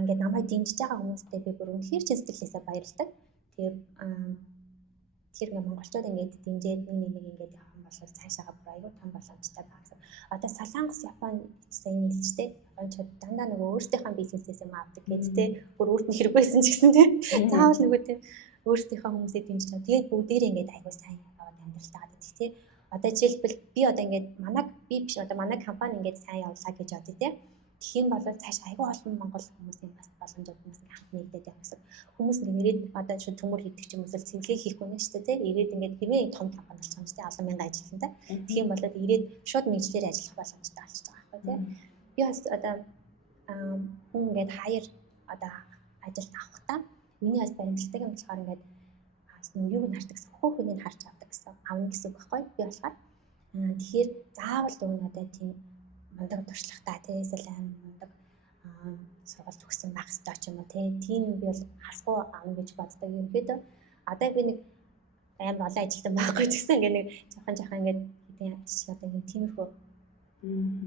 ингээд намайг дэмжиж байгаа хүмүүстээ би бүр үнэхээр ч сэтгэлээсээ баярлалаа. Тэгээд тэр монголчууд ингээд дэмжиж нэг ингээд явах юм бол цаашаага бүр аюул том боломжтой байгаа гэсэн. Одоо Солонгос, Япон сайн нийлсэн шүү дээ. Япончууд дандаа нөгөө өөрсдийнхөө бизнесээс юм авдаг гэдэг бүр өөрт нь хэрэггүйсэн ч гэсэн заавал нөгөө өөрсдийнхөө хүмүүсээ дэмжиж байгаа. Тэгээд бүгдээрээ ингээд аюул сайн яваад амьдралтай гадаг тий. Одоо жишээлбэл би одоо ингээд би биш одоо манай компани ингээд сайн явлаа гэж бодъё тий. Тэгэх юм бол цааш аюул олон монгол хүмүүсийн бас боломжууд хүмүүс хамт нэгдээд явах гэсэн. Хүмүүс нэрээд одоо шууд төмөр хийдэг ч юм уу цэвэрлэг хийхгүй нэ шүү дээ. Ирээд ингээд хэрвээ том компани болчих юм шүү дээ. Олон мянган ажилтнтай. Тэгэх юм бол ирээд шууд мэргэжлэр ажиллах боломжтой болчих байгаа байхгүй тий. Би бас одоо хүн ингээд хаяр одоо ажилд авахтаа миний бас баримтлагдаг юм болохоор ингээд юуг нь хардаг гэсэн хөөхнийг харж авдаг гэсэн авна гэсэн үг байхгүй. Би болохоор тэгэхээр заавал өгнө одоо тийм мундаг туршлагатай тий эсвэл мундаг сургалт өгсөн байх ёстой ч юм уу тийм би бол харахгүй авна гэж боддог. Ерөнхийдөө одоо би нэг амар олон ажилтан байхгүй ч гэсэн ингээ нэг жоохон ингээ хэдийн ажил одоо ингээ тиймэрхүү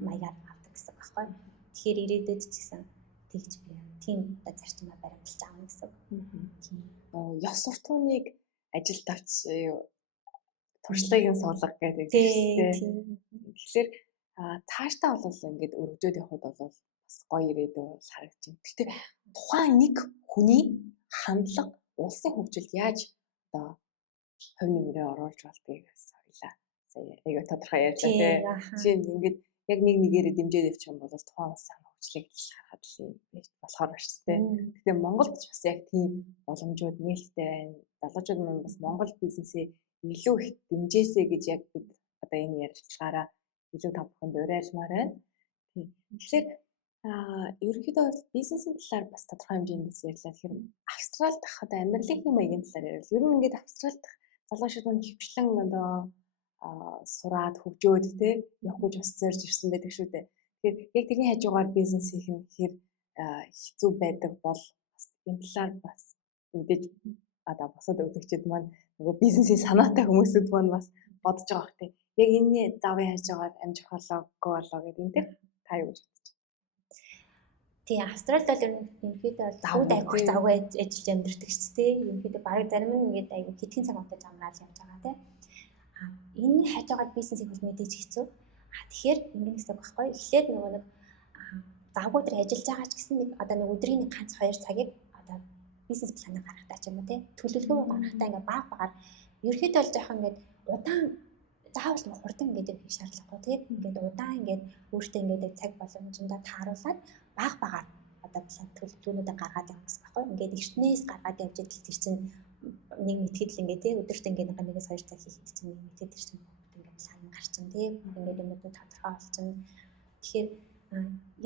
маягаар авдаг гэсэн үг байхгүй. Тэгэхээр ирээдүйд ч гэсэн тэгж би тийм одоо зарчмаа баримталж авна гэсэн үг. Ёс суртахууныг ажилд авч туршлагыг нь суулгах гэдэг тийм. Тэгэхээр тааштай бол ингээд өргөжөөд явхад бол бас гоё ирээдүй харагдаж байна. Гэхдээ тухайн нэг хүний хандлага улсын хөгжилд яаж одоо хувь нэмрээ оруулж болдгийг соёлаа. Сая аяга тодорхой ярьлаа тийм. Жишээ нь ингээд яг нэг нэгээрээ дэмжиж явчих юм бол тухайн улсын хөгжлийг харахад л болохоор байна шүү дээ. Гэхдээ Монголд ч бас яг тийм боломжууд нээлттэй байна. Залуучууд маань бас Монгол бизнесээ илүү их дэмжээсэй гэж яг бид одоо энэ ярилцлагаараа илүү тавханд уриалмаар байна. Тэгэхээр ерөнхийдөө бизнесийн талаар бас тодорхой хэмжээндээс ярьлаа. Тэгэхээр Австралид хахад амьдралын маягийн талаар ярил. Ер нь ингээд Австралид залуучууд нь хөвчлэн одоо сураад хөгжөөд явах гэж бас зорж ирсэн байдаг шүү дээ. Тэгэхээр яг тэрний хажуугаар бизнес хийх нь ихээр хэцүү байдаг бол бас энэ талаар бас мэдээж одоо босоод үзэгчид маань нөгөө бизнесийн санаатай хүмүүсүүд маань бас бодож байгаа хэрэг тийм. Яг энэний давын хажуугаар амжих болоогүй болоо гэдэг юм тийм. Та юу гэж бодож байна? Тийм Австралид бол ерөнхийдөө завд айгуух завгүй ажиллаж амьдэрдэг шүү дээ. Ерөнхийдөө бараг зарим нь ингээд айгуу хитгэн цаг унтаж амраал явж байгаа тийм. Энэний хажуугаар бизнесийг хөл мэдээж хэцүү. Тэгэхээр ингэн гэсэн үг байхгүй. Эхлээд нөгөө нэг завгүй дээр ажиллаж байгаа ч гэсэн нэг одоо нэг өдрийн нэг ганц 2 цагийг одоо бизнес планыг гаргахтаа ч юм уу тийм. Төлөвлөгөө гаргахтаа ингээд баг багаар ерөнхийдөө бол жоохон ингээд удаан заавал нэг хурдан ингээд хийх шаардлагагүй тийм ингээд удаан ингээд өөртөө ингээд цаг боломжтой тааруулаад баг одоо төлөвлөгөөнүүдээ гаргаад явах гэсэн байхгүй. Ингээд эртнээс гаргаад явж идэл тэр чинь нэг мэтгэл ингээд тийм өдөрт ингээд 1-2 цаг хийхэд чинь нэг мэтгэл тэр чинь ингээд план гарчин тийм ингээд юмнууд тодорхой болчихно. Тэгэхээр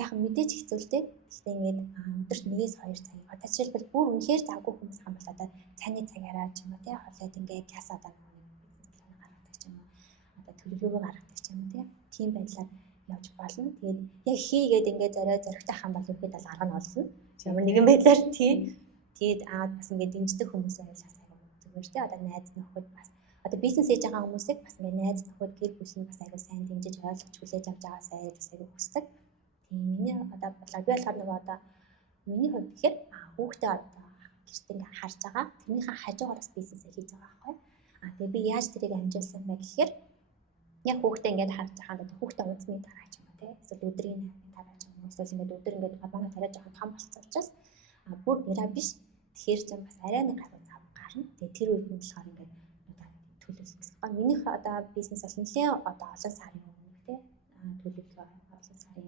яг мэдээж хэцүүлтэй. Гэхдээ ингээд өдөрт 1-2 цаг. Одоо жишээлбэл бүр үнэхээр завгүй хүмүүс хам бол одоо цайны цагаараа ч юм уу тийм холиод ингээд газ одоо гаргадаг ч юм уу. Одоо төлөвлөгөө гаргадаг ч юм уу тийм байдлаар явж болно. Тэгээд яг хийгээд ингээд зоригтой хам бол үхэд бол арга нь олно. Ямар нэгэн байдлаар тийм. Тэгээд бас ингээд дэмждэг хүмүүсээ байлгаас айгүй зүгээр тийм. Одоо найз нөхөд бас одоо бизнес хийж байгаа хүмүүсийг бас ингээд найз нөхөд гэр бүл нь бас айгүй сайн дэмжиж ойлгож хүлээж авч байгаасаа бас айгүй хүсдэг. Тийм миний одоо би болохоор нөгөө одоо миний хувьд гэхээр хүүхдээ одоо гэрт ингээд харж байгаа. Тэрнийхээ хажуугаар бас бизнесээ хийж байгаа байхгүй. Тэгээд би яаж тэрийг амжуулсан бэ гэхээр яг хүүхдээ ингээд харж байгаа нь хүүхдээ унцны дараа ч юм уу тийм эсвэл өдрийн 8-ны дараа ч юм уу эсвэл ингээд өдөр ингээд манай тариа жоохон том болсон учраас бүр яра биш тэгэхээр ч бас арай нэг гаруй зав гарна. Тэгээд тэр үед нь болохоор ингээд төлөвлөх гэсэн байна. Минийх одоо бизнес бол нэлээд одоо олон сарын өмнө тийм төлөвлөгөө олон сарын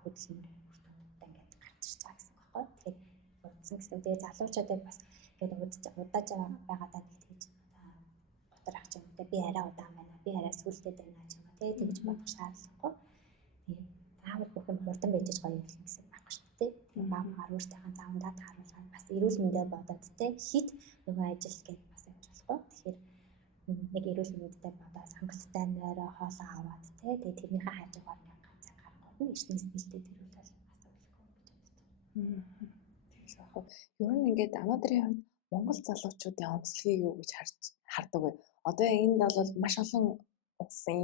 хөдөлмөр бүртгүүлэлттэй ингээд гарч ирж байгаа гэсэн байна. Тэгэхээр урдсан гэсэн. Тэгээд залуучуудыг бас ингээд удаж байгаадаа нэг тэгж готор ах юм. Би арай удаан байна. Би арай сүлдээд байна ч юм уу тий тэгж бодох шаардлагагүй. Тэгээд заавал бүх юм хурдан байж гоё юм гэсэн байхгүй шүү дээ. Тэгээд баагаар өөртөөхөө завандаа тааруулаад бас эрүүл мэндээ бодоод тий хит нөгөө ажил гэж бас явж болохгүй. Тэгэхээр нэг эрүүл мэндтэй бодоод хангалттай нойроо хоолоо аваад тий тэгээд тэрнийхээ хажуугаар нэг ганцаа гаргах нь эртнээс бэлдээд ирүүл бол бас ойлгохгүй. Ер нь ингээд Анудрын хувьд Монгол залуучуудын онцлогийг юу гэж хардаг вэ? Одоо энд бол маш олон улсын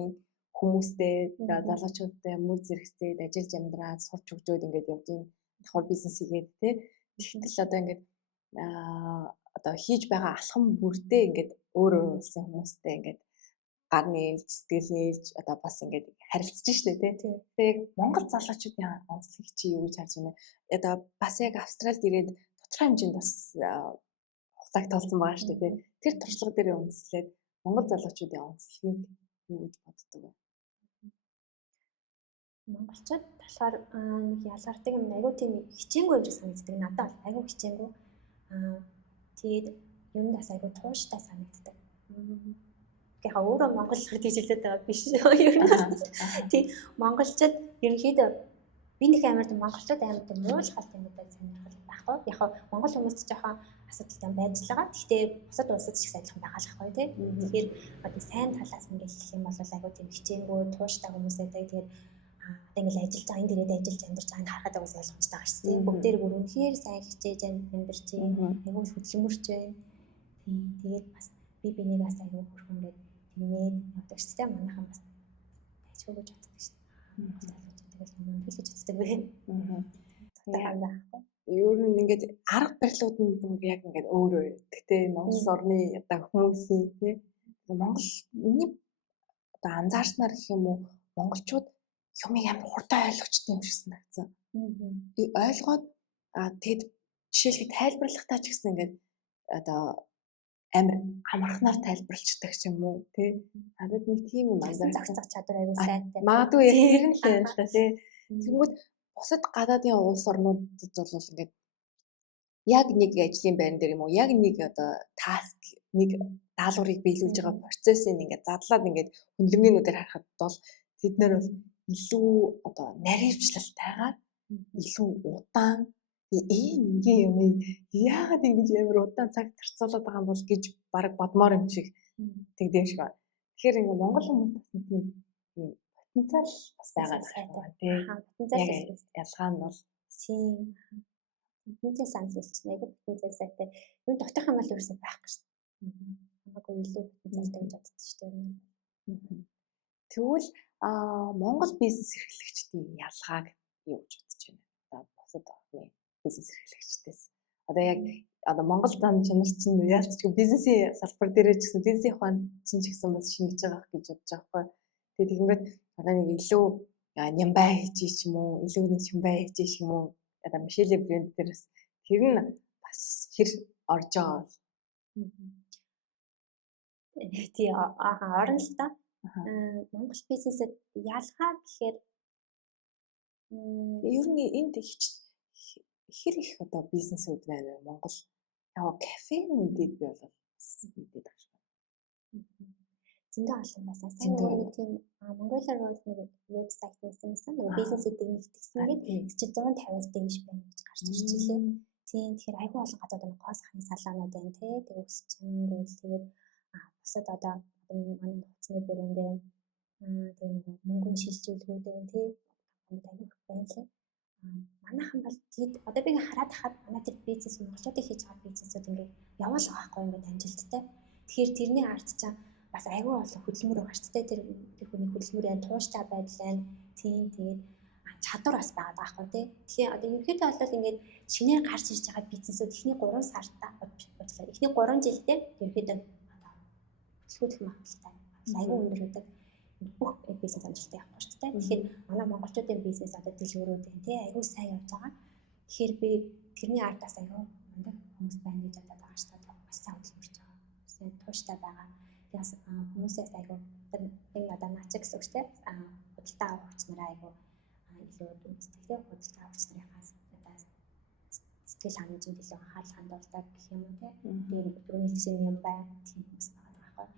хүмүүстэй залуучуудтай мөр зэрэгцээд ажиллаж амьдраад сурч хөгжөөд ингээд явж ийн давхар бизнес хийгээд тий. Тэгэхдээ одоо ингээд одоо хийж байгаа алхам бүртээ ингээд өөр улсын хүмүүстэй ингээд гар нээлж сэтгэл нээлж одоо бас ингээд харилцаж штэ тий. Тэгээд Монгол залуучуудын онцлог чи юу гэж харж байна? Одоо бас яг Австралид ирээд тодорхой хэмжээнд бас хугацааг толцсон байгаа штэ тий. Тэр туршлага дээр үндэслээд Монгол залуучуудын онцлогийг юу гэж боддог вэ? Монголчууд болохоор нэг ялгардаг юм айгуу тийм хичээнгүй юм шиг санагддаг. Надад бол айгуу хичээнгүй. Тэгээд юм бас айгуу тууштай санагддаг. Тэгэхээр өөрөө монгол хэлээр хэлээд байгаа биш ер нь. Тийм монголчууд ерөнхийдөө би нэг амар монголчууд амар муулхалт юм даа сонирхол байхгүй. Яг монгол хүмүүст жоохон асуудалтай байж л байгаа. Гэхдээ бусад улсад ч их сайхан байгаа л байхгүй тий. Тэгэхээр одоо сайн талаас нь хэлэх юм бол айгуу тийм хичээнгүй тууштай хүмүүсээ тэгээд одоо ингээл ажиллаж байгаа энэ дээрээ ажиллаж амьдарч байгааг харахад бас ойлгомжтой байгаа шүү дээ. Бүгдээр бүр үнэхээр сайн хичээж амьдарч байна. Айгуу хөдөлмөрч байна. Тэгээд бас би бинийг бас айгуу хөрхөнгөд тэмээд явдаг шүү дээ. Манайхан бас тайчгүй гэж боддог шүү дээ. Тэгэл юм хэлж үздэг вэ. Ер нь ингээд арга барилууд нь бүр яг ингээд өөр өөр. Гэхдээ Монгол орны одоо хүмүүсийн тий Монгол миний одоо анзаарснаар гэх юм уу монголчууд юмыг амар хурдан ойлгочтой юм шиг санагдсан. Би ойлгоод тэгэд жишээлбэл тайлбарлахтаа ч гэсэн ингээд одоо амар амархнаар тайлбарлцдаг ч юм уу тий. Надад нэг тийм юм зохицох чадвар аягүй сайтай. Магадгүй яг тэр нь л байна л да тий. Тэгмүүд бусад гадаадын улс орнуудад бол ингээд яг нэг ажлын байран дээр юм уу яг нэг одоо таск нэг даалгаврыг биелүүлж байгаа процессыг ингээд задлаад ингээд хөндлөнгөөнүүдээр харахад бол тэд нар бол илүү одоо наривчлалтайгаар илүү удаан ингийн юм яагаад ингэж амар удаан цаг зарцуулаад байгаа юм бол гэж баг бодмоор юм шиг тэгдэм шиг байна. Тэгэхээр ингээд монгол хүмүүс бас нэг тийм потенциал бас байгаа байна тий. Потенциал ялгаа нь бол Мэдээ санал хэлчихнэ. Айгуу потенциал сайтай. Юу тогтох юм бол ерөөсөй байхгүй шүү дээ. Хамаагүй илүү потенциалтай гэж боддог шүү дээ. Тэгвэл Монгол бизнес эрхлэгчдийн ялгааг юу гэж бодож байна? Одоо бусад орны бизнес эрхлэгчдээс. Одоо яг Монгол зам чанар чинь яалч бизнесийн салбар дээр ч гэсэн бизнесийн ухаан чинь ч гэсэн бас шингэж байгаа гэж бодож байгаа байхгүй. Тэгээд тэгэнгүүт одоо нэг илүү нямбай хийж ч юм уу, илүү нэг чимбай хийж ч юм уу одоо Мишель брэнд дээрс тэр нь бас хэр орж байгаа бол тий орно л та. Монгол бизнесэд ялгаа гэхээр Ер нь энд хэр их одоо бизнесүүд байна вэ Монгол? Яг кафенуудыг би бол мэдээд байгаа шүү. зөндөө олон байсан. Сайн нэг тийм Mongolian Road нэг вебсайт байсан. Нэг бизнесүүдийг нэгтгэсэн гэдэг чи 150-аас дээш байна гэж гарч ирж илээ. Тийм тэгэхээр айгүй олон газрууд гоо сахны салаанууд байна тий. Тэгээ өсчин гээл тэгээд бусад одоо манай нууцны брэнд байна. Тэгээ нэг мөнгөний шилжүүлгүүд байна тий. Айгүй их байна лээ. Манайхан бол тэгэд одоо би ингээ хараад хахад манай тэр бизнес монголчуудыг хийж байгаа бизнесүүд ингээ яваал байхгүй ингээ амжилттай. Тэгэхээр тэрний ард чаа бас айгүй олон хөдөлмөр гарчтай тэр хүний хөдөлмөрийн тууштай байдал нь тийм тэгээд чадвар бас байгаа байхгүй тий. Тэгэхээр одоо ерөнхийдөө бол ингээд шинээр гарч ирж байгаа бизнесүүд эхний 3 сартаа уучлаарай. Эхний 3 жилдээ ерөнхийдөө одоо хөдөлгөөх магадлалтай айгүй өндөр байдаг бүх бизнес амжилттай явах гэж тий. Тэгэхээр манай монголчуудын бизнес одоо дэлгүүрүүд байна тий. Айгүй сайн явж байгаа. Тэгэхээр би тэрний ардаас айгүй мундаг хүмүүс байна гэж одоо байгаа шүү дээ. Бас сайн хөдөлмөрч байгаа. Сайн тууштай байгаа. Тэгээс хүмүүсээс айгүй нэг одоо наач гэсэн үг тийм худалдаа авахч нараа айгүй илүү үздэг тийм худалдаа авахч нарынхаас одоо сэтгэл хангамжинд илүү анхаарал хандуулдаг гэх юм уу тийм түрүүний хэлсэн юм байна тийм хүмүүс байгаа байхгүй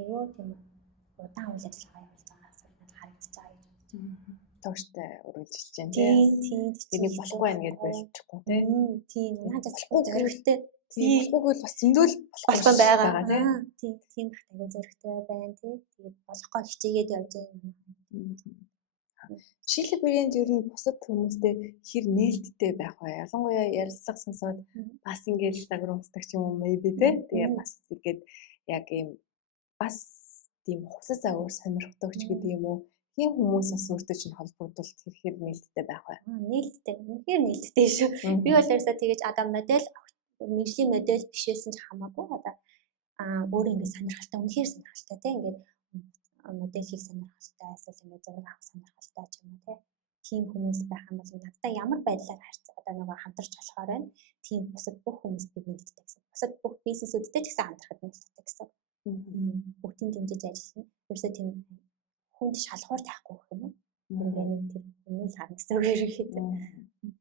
айгүй тийм удаан үйл ажиллагаа явуулж байгаа зүйл надад харагдаж байгаа гэж бодож байна. Тууштай үргэлжилж байна тийм. Тэрийг болохгүй байна гэж болчихгүй тийм. Наадаас болохгүй зөрөгтэй. Тийм болохгүй бол бас зөндөл болохгүй байгаа тийм. Тийм бахт айгүй зөрөгтэй байна тийм. Тэгээд болохгүй хичээгээд явж байна. Шилэ брэнд ер нь бусад хүмүүстэй хэр нээлттэй байх вэ? Ялангуяа ярилцлага сонсоод бас ингээд Instagram устдаг ч юм уу maybe тийм. Тэгээ бас тэгээд яг ийм бас тийм хувцас аваар сонирхдаг ч гэдэг юм уу? Тийм хүмүүс бас өөртөө чинь холбогдуулт хэрэг нээлттэй байх бай. Нээлттэй. Үнэхээр нээлттэй шүү. Би бол ерөөсөө тэгэж одоо модель мэржлийн модель биш байсан ч хамаагүй одоо өөр ингэ сонирхолтой үнэхээр сонирхолтой тийм ингээд модель хийх сонирхолтой эсвэл ингээд зураг авах сонирхолтой ч юм уу тийм хүмүүс байх юм бол надтай ямар байдлаар харьцаа одоо нөгөө хамтарч болохоор байна. Тийм бусад бүх хүмүүстэй нээлттэй гэсэн. Бусад бүх бизнесүүдтэй ч гэсэн хамтрахад нээлттэй гэсэн. Бүгдийг дэмжиж ажиллана. Ерөөсөө тийм хүнд шалгуур тахгүй гэх юм уу? Ингээ нэг тэр үнэл харна гэсэн үг ерөнхийдөө.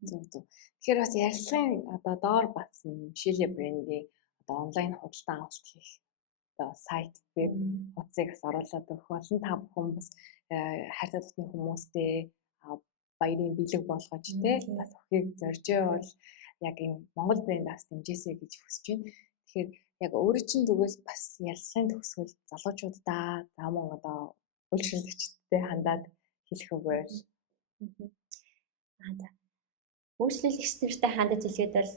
Зөв. Тэгэхээр бас ярилцлагын одоо доор батсан Шилэ брендийн одоо онлайн худалдаа авалт хийх одоо сайт веб утсыг бас оруулаад өгөх болон та бүхэн бас хайртай дотны хүмүүстэй баярын бэлэг болгож те бас өхийг зорж байвал яг энэ Монгол брэнд бас дэмжээсэй гэж хүсэж байна. Тэгэхээр яг өөрөө чинь зүгээс бас ярилцлагын төгсгөл залуучуудаа за мөн одоо үйлчлэгчтэй хандаад хэлэх үгээр. Үйлчлэгч нартай хандаж хэлэхэд бол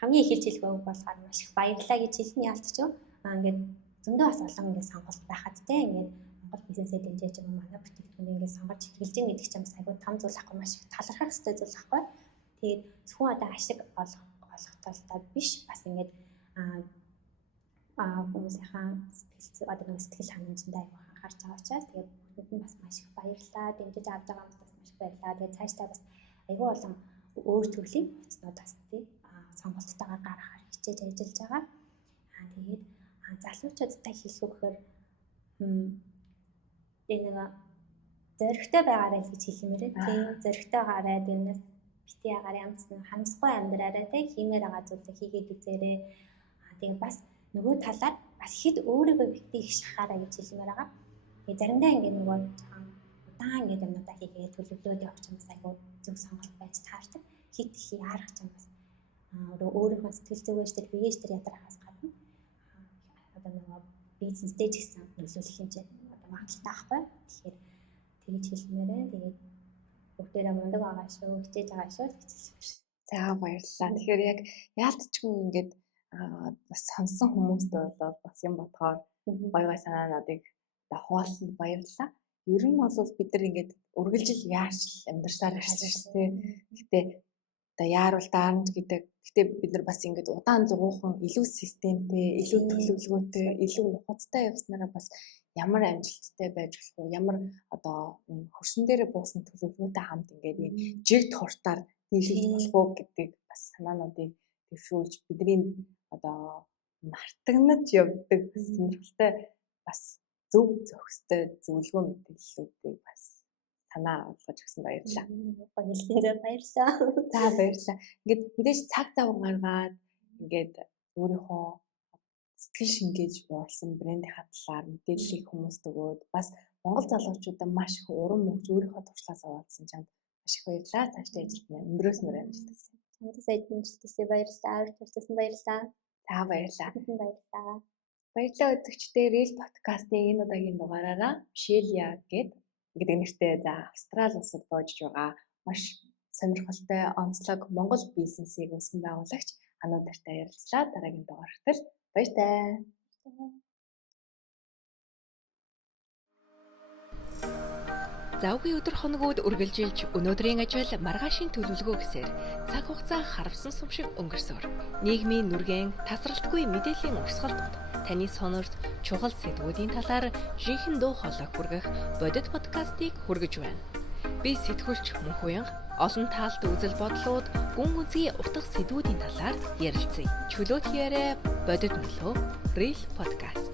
хамгийн их хэлж хэлэх үг болохоор маш их баярлалаа гэж хэлнэ ялцчих. Ингээд зөндөө бас олон ингээд сонголт байхад те ингээд Монгол бизнесээ дэмжиж байгаа манай бүтээгдэхүүнийг ингээд сонгож хэрэглэж байгаа гэдэг чинь бас айгүй том зүйл ахгүй маш их талархах хэрэгтэй зүйл ахгүй. Тэгээд зөвхөн одоо ашиг олох талтай биш бас ингээд хүмүүсийнхаа сэтгэл хангамжтай айгүй анхаарч байгаа учраас тэгээд бүгдэнд нь бас маш их баярлалаа. Дэмжиж авч байгаа хүмүүст бас маш их баярлалаа. Тэгээд цаашдаа бас айгүй олон өөр төрлийн хувцснууд бас тий сонголттойгоор гаргахаар хичээж ажиллаж байгаа. Тэгээд залуучуудтай хэлэх үг гэхээр нэг зөрөгтэй байгаарай гэж хэлмээр тийм зөрөгтэй гараа тэрнээс бити агаар янз нэг харамсахгүй амьдраарай тий хиймээр байгаа зүйлээ хийгээд үзээрэй. Тэгээд бас нөгөө талаар бас хэд өөрийгөө бити их шахаарай гэж хэлмээр байгаа. Тэгээд заримдаа ингээд нөгөө удаан ингээд юмудаа хийгээд төлөвлөөд явах юм бас айгүй зөв сонголт байж таардаг. Хит их яарах юм бас өөрийнхөө сэтгэл зүгээс тэр биеэс тэр ядрахаас гадна одоо нөгөө бизнестэй ч гэсэн нөлөөлөх хэмжээ одоо магадaltaй байхгүй. Тэгэхээр тэгж хэлмээрээ тэгээд бүгдээрээ мундаг байгаа шүү, хичээж байгаа шүү гэж хэлмээр. За баярлалаа. Тэгэхээр яг яалтчгүй ингээд бас сонсон хүмүүстээ бол бас юм ботхоор гоё санаануудыг хуваалцанд баярлалаа. Ер нь бол бид нар ингээд үргэлжил яарч амьдарсаар ирсэн шүү дээ. Гэтэ одоо яарвал даарна гэдэг. Гэтэ бид нар бас ингээд удаан зугуухан илүү системтэй, илүү төлөвлөгөөтэй, илүү нухацтай явснараа бас ямар амжилттай байж болох вэ? Ямар одоо хөрсөн дээрээ буусан төлөвлөгөөтэй хамт ингээд ийм жигт хуртаар хийх болох уу гэдэг бас санаануудыг төвшүүлж бидний одоо мартагнаж явдаг сонирхолтой бас зөв зохистой зөвлөгөө мэдээллүүдийг бас санаа болгож өгсөн баярлалаа. Баярлалаа. Баярлалаа. За баярлалаа. Ингээд мэдээж цаг зав гаргаад ингээд өөрийнхөө сэтгэл шингээж болсон брендийнхаа талаар мэдээллийг хүмүүст өгөөд бас Монгол залуучуудаа маш их урам өгч өөрийнхөө туршлагаас аваадсан чамд маш их баярлалаа. Цаашдаа ажилтнаа өндрөөс мөр амжилттай. Чамд сайдын ажилтнаа баярлалаа. Урьдчилсан баярлалаа. За баярлалаа. Баярлалаа. Баярлалаа үзэгчдээ Real podcast-ийн энэ удаагийн дугаараараа Мишелья гэдэг нэртэй за Австрали улсад боожж байгаа маш сонирхолтой онцлог Монгол бизнесийг өсгөн байгуулагч Ануу нартай ярилцлаа. Дараагийн дугаарт л баяртай. Завгүй өдөр хоногуд үргэлжилж өнөөдрийн ажил маргаашийн төлөвлөгөө гэсээр цаг хугацаа харавсан сум шиг өнгөрсөөр нийгмийн нүргэн тасралтгүй мэдээллийн урсгалд таны сонорт чухал сэдвүүдийн талаар жинхэнэ дуу хоолой хүргэх бодит подкастыг хүргэж байна. Би сэтгүүлч Мөнх Уянга олон таалт үзэл бодлууд гүн үзгий утга сэдвүүдийн талаар ярилцъя. Чөлөөт яриа бодит нөлөө Real podcast.